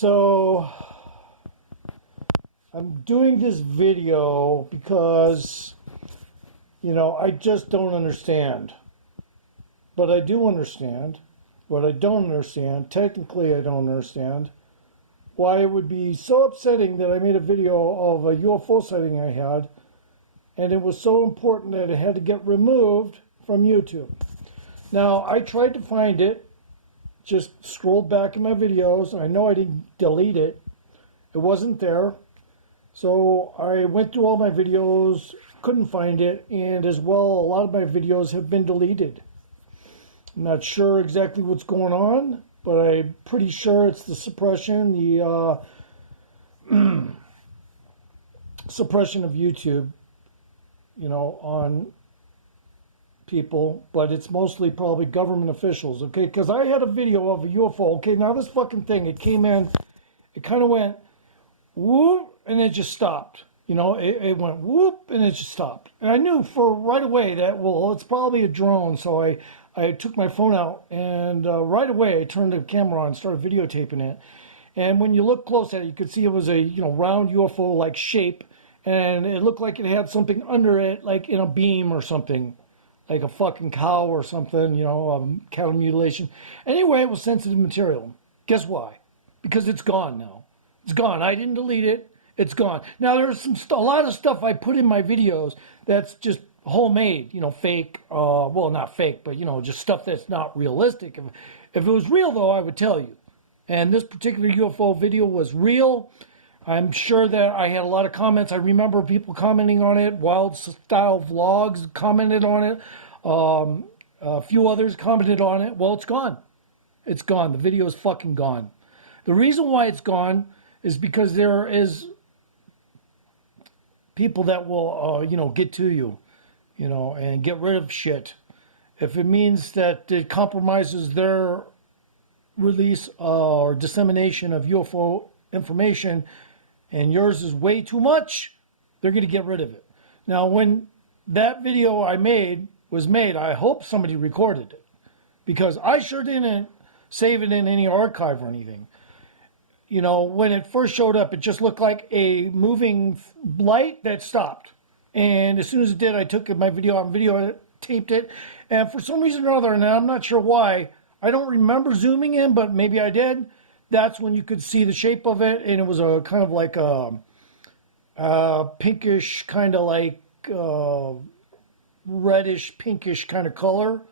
So I'm doing this video because, I just don't understand. But I do understand. What I don't understand, technically I don't understand, why it would be so upsetting that I made a video of a UFO sighting I had, and it was so important that it had to get removed from YouTube. Now, I tried to find it, just scrolled back in my videos. I know I didn't delete it. It wasn't there. So I went through all my videos, couldn't find it, and as well, a lot of my videos have been deleted. I'm not sure exactly what's going on, but I'm pretty sure it's the suppression, suppression of YouTube, on people, but it's mostly probably government officials, okay? Because I had a video of a UFO, okay? Now this fucking thing, it came in, it kind of went whoop, and it just stopped. It went whoop, and it just stopped. And I knew for right away that, well, it's probably a drone, so I took my phone out, and right away I turned the camera on and started videotaping it. And when you look close at it, you could see it was a round UFO-like shape, and it looked like it had something under it, like in a beam or something, like a fucking cow or something, cattle mutilation. Anyway, it was sensitive material. Guess why? Because it's gone now. It's gone. I didn't delete it. It's gone. Now, there's a lot of stuff I put in my videos that's just homemade, fake. Well, not fake, but, just stuff that's not realistic. If it was real, though, I would tell you. And this particular UFO video was real. I'm sure that I had a lot of comments. I remember people commenting on it. Wild Style Vlogs commented on it. A few others commented on it. Well, it's gone. It's gone. The video is fucking gone. The reason why it's gone is because there is people that will, get to you, and get rid of shit. If it means that it compromises their release or dissemination of UFO information, and yours is way too much, they're going to get rid of it. Now, when that video I made was made, I hope somebody recorded it, because I sure didn't save it in any archive or anything. When it first showed up, it just looked like a moving light that stopped. And as soon as it did, I took my video out and videotaped it. And for some reason or other, and I'm not sure why, I don't remember zooming in, but maybe I did. That's when you could see the shape of it. And it was a kind of like a pinkish, kind of like reddish, pinkish kind of color.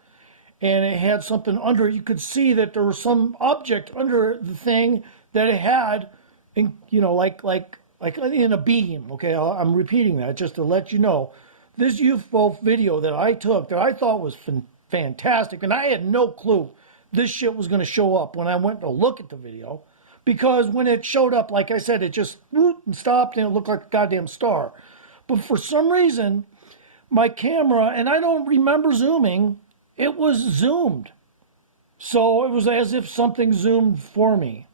And it had something under it. You could see that there was some object under the thing that it had, in, like in a beam. Okay, I'm repeating that just to let you know. This UFO video that I took that I thought was fantastic, and I had no clue this shit was going to show up when I went to look at the video, because when it showed up, like I said, it just whoop and stopped, and it looked like a goddamn star. But for some reason, my camera, and I don't remember zooming, it was zoomed. So it was as if something zoomed for me.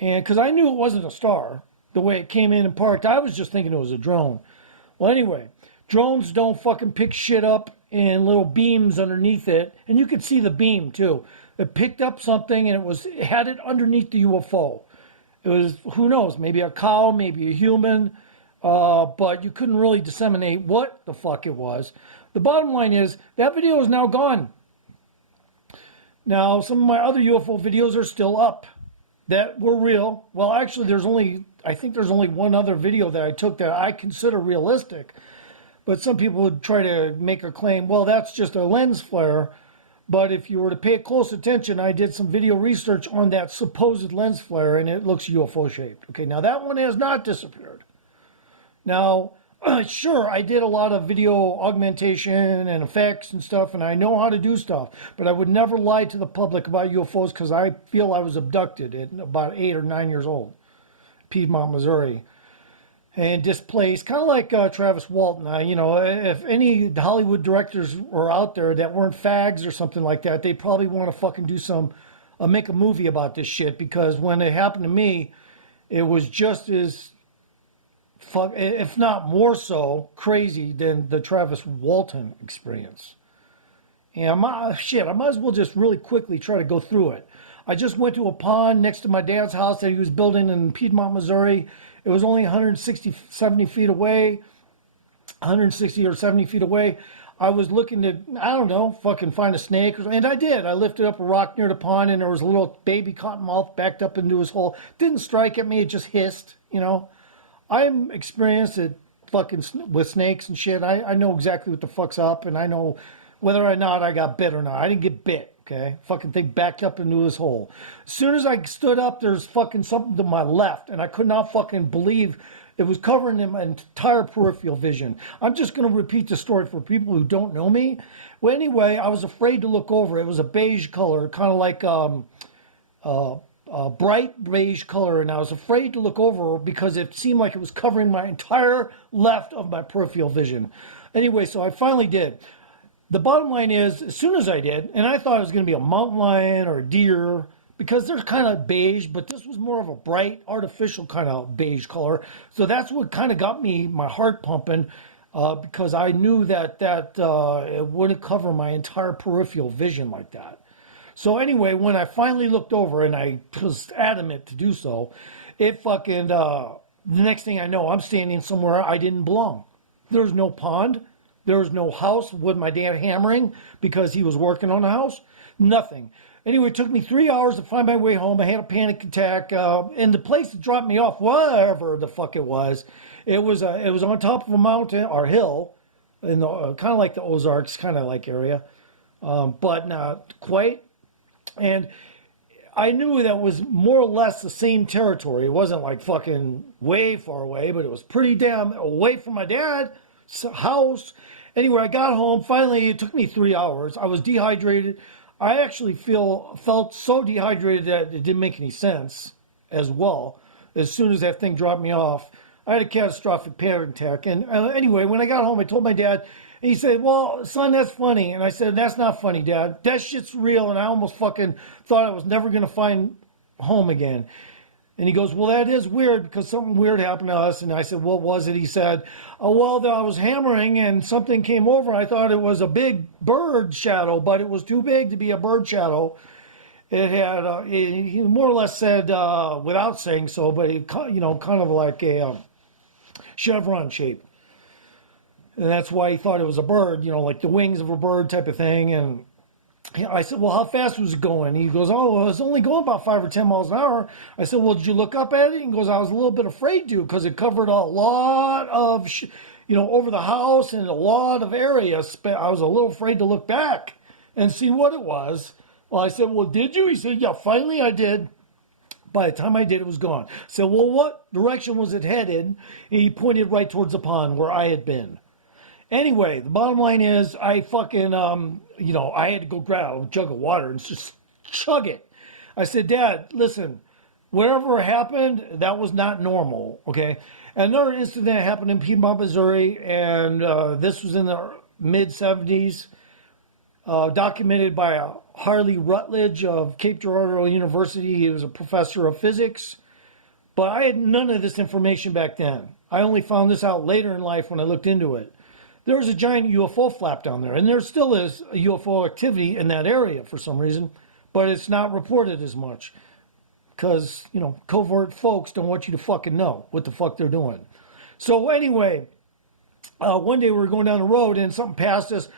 And because I knew it wasn't a star, the way it came in and parked, I was just thinking it was a drone. Well, anyway, drones don't fucking pick shit up in little beams underneath it. And you could see the beam, too. It picked up something, and it had it underneath the UFO. It was, who knows, maybe a cow, maybe a human, but you couldn't really disseminate what the fuck it was. The bottom line is, that video is now gone. Now, some of my other UFO videos are still up that were real. Well, actually, I think there's only one other video that I took that I consider realistic. But some people would try to make a claim, well, that's just a lens flare. But if you were to pay close attention, I did some video research on that supposed lens flare, and it looks UFO shaped. Okay, now that one has not disappeared. Now, sure, I did a lot of video augmentation and effects and stuff, and I know how to do stuff, but I would never lie to the public about UFOs because I feel I was abducted at about 8 or 9 years old, Piedmont, Missouri, and displaced, kind of like Travis Walton. If any Hollywood directors were out there that weren't fags or something like that, they probably want to fucking do make a movie about this shit, because when it happened to me, it was just as if not more so, crazy than the Travis Walton experience. And I might as well just really quickly try to go through it. I just went to a pond next to my dad's house that he was building in Piedmont, Missouri. It was only 70 feet away, 160 or 70 feet away. I was looking to, I don't know, fucking find a snake. And I did. I lifted up a rock near the pond, and there was a little baby cottonmouth backed up into his hole. Didn't strike at me. It just hissed, you know. I'm experienced at fucking with snakes and shit. I know exactly what the fuck's up, and I know whether or not I got bit or not. I didn't get bit, okay? Fucking thing backed up into his hole. As soon as I stood up, there's fucking something to my left, and I could not fucking believe it was covering my entire peripheral vision. I'm just going to repeat the story for people who don't know me. Well, anyway, I was afraid to look over. It was a beige color, kind of like a bright beige color, and I was afraid to look over because it seemed like it was covering my entire left of my peripheral vision. Anyway, so I finally did. The bottom line is, as soon as I did, and I thought it was going to be a mountain lion or a deer, because they're kind of beige, but this was more of a bright, artificial kind of beige color. So that's what kind of got me, my heart pumping, because I knew that it wouldn't cover my entire peripheral vision like that. So anyway, when I finally looked over, and I was adamant to do so, it fucking, the next thing I know, I'm standing somewhere I didn't belong. There was no pond. There was no house with my dad hammering because he was working on the house. Nothing. Anyway, it took me 3 hours to find my way home. I had a panic attack, and the place that dropped me off, whatever the fuck it was on top of a mountain or hill, in the kind of like the Ozarks, kind of like area, but not quite. And I knew that was more or less the same territory. It wasn't like fucking way far away, but it was pretty damn away from my dad's house. Anyway, I got home. Finally, it took me 3 hours. I was dehydrated. I actually felt so dehydrated that it didn't make any sense as well. As soon as that thing dropped me off, I had a catastrophic panic attack. And anyway, when I got home, I told my dad, and he said, well, son, that's funny. And I said, that's not funny, Dad. That shit's real, and I almost fucking thought I was never going to find home again. And he goes, well, that is weird because something weird happened to us. And I said, what was it? He said, oh, well, I was hammering and something came over. I thought it was a big bird shadow, but it was too big to be a bird shadow. It had, he more or less said, without saying so, but it, you know, kind of like a chevron shape. And that's why he thought it was a bird, you know, like the wings of a bird type of thing. And I said, well, how fast was it going? He goes, oh, well, it was only going about 5 or 10 miles an hour. I said, well, did you look up at it? He goes, I was a little bit afraid to because it covered a lot of, you know, over the house and a lot of area. I was a little afraid to look back and see what it was. Well, I said, well, did you? He said, yeah, finally I did. By the time I did, it was gone. I said, well, what direction was it headed? And he pointed right towards the pond where I had been. Anyway, the bottom line is I fucking, you know, I had to go grab a jug of water and just chug it. I said, Dad, listen, whatever happened, that was not normal, okay? Another incident happened in Piedmont, Missouri, and this was in the mid-'70s, documented by Harley Rutledge of Cape Girardeau University. He was a professor of physics, but I had none of this information back then. I only found this out later in life when I looked into it. There was a giant UFO flap down there, and there still is a UFO activity in that area for some reason, but it's not reported as much because, you know, covert folks don't want you to fucking know what the fuck they're doing. So anyway, one day we were going down the road and something passed us.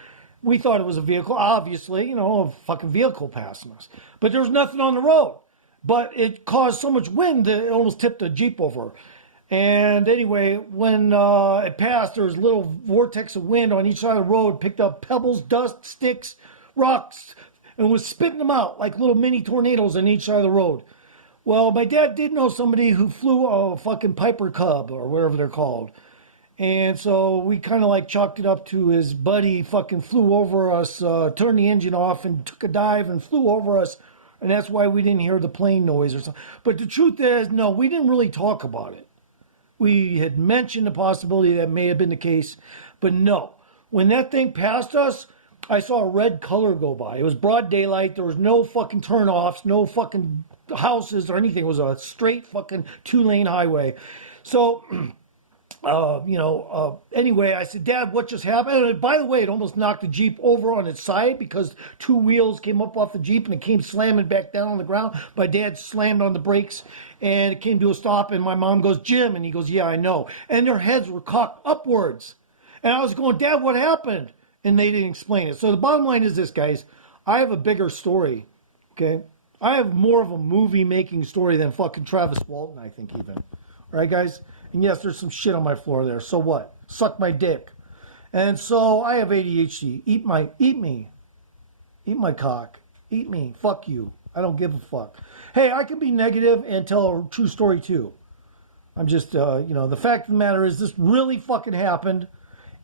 We thought it was a vehicle, obviously, you know, a fucking vehicle passing us. But there was nothing on the road. But it caused so much wind that it almost tipped the Jeep over. And anyway, when it passed, there was a little vortex of wind on each side of the road, picked up pebbles, dust, sticks, rocks, and was spitting them out like little mini tornadoes on each side of the road. Well, my dad did know somebody who flew a fucking Piper Cub or whatever they're called. And so we kind of like chalked it up to his buddy fucking flew over us, turned the engine off and took a dive and flew over us. And that's why we didn't hear the plane noise or something. But the truth is, no, we didn't really talk about it. We had mentioned the possibility that may have been the case, but no. When that thing passed us, I saw a red color go by. It was broad daylight. There was no fucking turnoffs, no fucking houses or anything. It was a straight fucking 2-lane highway. So Anyway, I said, Dad, what just happened? And by the way, it almost knocked the Jeep over on its side because two wheels came up off the Jeep and it came slamming back down on the ground. My dad slammed on the brakes and it came to a stop. And my mom goes, Jim. And he goes, yeah, I know. And their heads were cocked upwards. And I was going, Dad, what happened? And they didn't explain it. So the bottom line is this, guys. I have a bigger story, okay? I have more of a movie-making story than fucking Travis Walton, I think, even. All right, guys? And yes, there's some shit on my floor there. So what? Suck my dick. And so I have ADHD. Eat me. Eat my cock. Eat me. Fuck you. I don't give a fuck. Hey, I can be negative and tell a true story too. I'm just, the fact of the matter is this really fucking happened.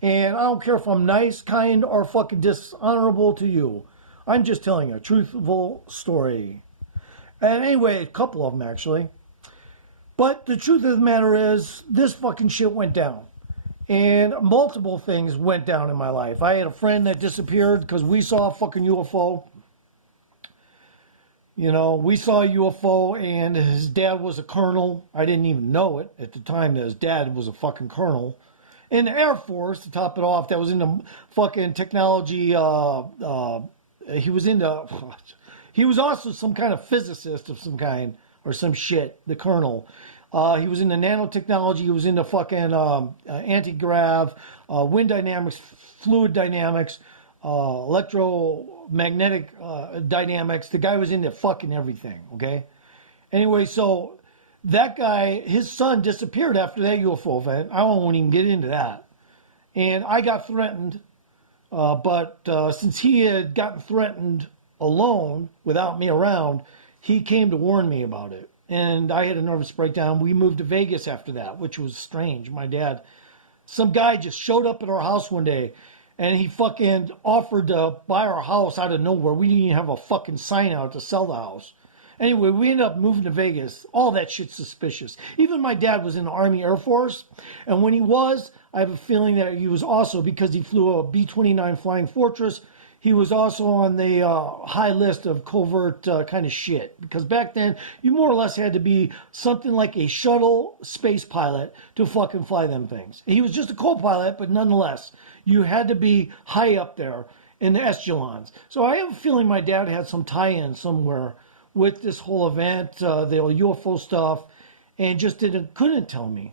And I don't care if I'm nice, kind, or fucking dishonorable to you. I'm just telling a truthful story. And anyway, a couple of them actually. But the truth of the matter is, this fucking shit went down. And multiple things went down in my life. I had a friend that disappeared because we saw a fucking UFO. We saw a UFO and his dad was a colonel. I didn't even know it at the time that his dad was a fucking colonel. In the Air Force, to top it off, that was into fucking technology. He was also some kind of physicist of some kind. Or some shit, the colonel. He was into nanotechnology. He was into fucking anti-grav, wind dynamics, fluid dynamics, electromagnetic dynamics. The guy was into fucking everything, okay? Anyway, so that guy, his son disappeared after that UFO event. I won't even get into that. And I got threatened, but since he had gotten threatened alone, without me around, he came to warn me about it. And I had a nervous breakdown. We moved to Vegas after that, which was strange. My dad, some guy just showed up at our house one day and he fucking offered to buy our house out of nowhere. We didn't even have a fucking sign out to sell the house. Anyway, we ended up moving to Vegas. All that shit's suspicious. Even my dad was in the Army Air Force. And when he was, I have a feeling that he was also, because he flew a B-29 Flying Fortress, he was also on the high list of covert kind of shit. Because back then, you more or less had to be something like a shuttle space pilot to fucking fly them things. He was just a co-pilot, but nonetheless, you had to be high up there in the echelons. So I have a feeling my dad had some tie-in somewhere with this whole event, the UFO stuff, and just couldn't tell me.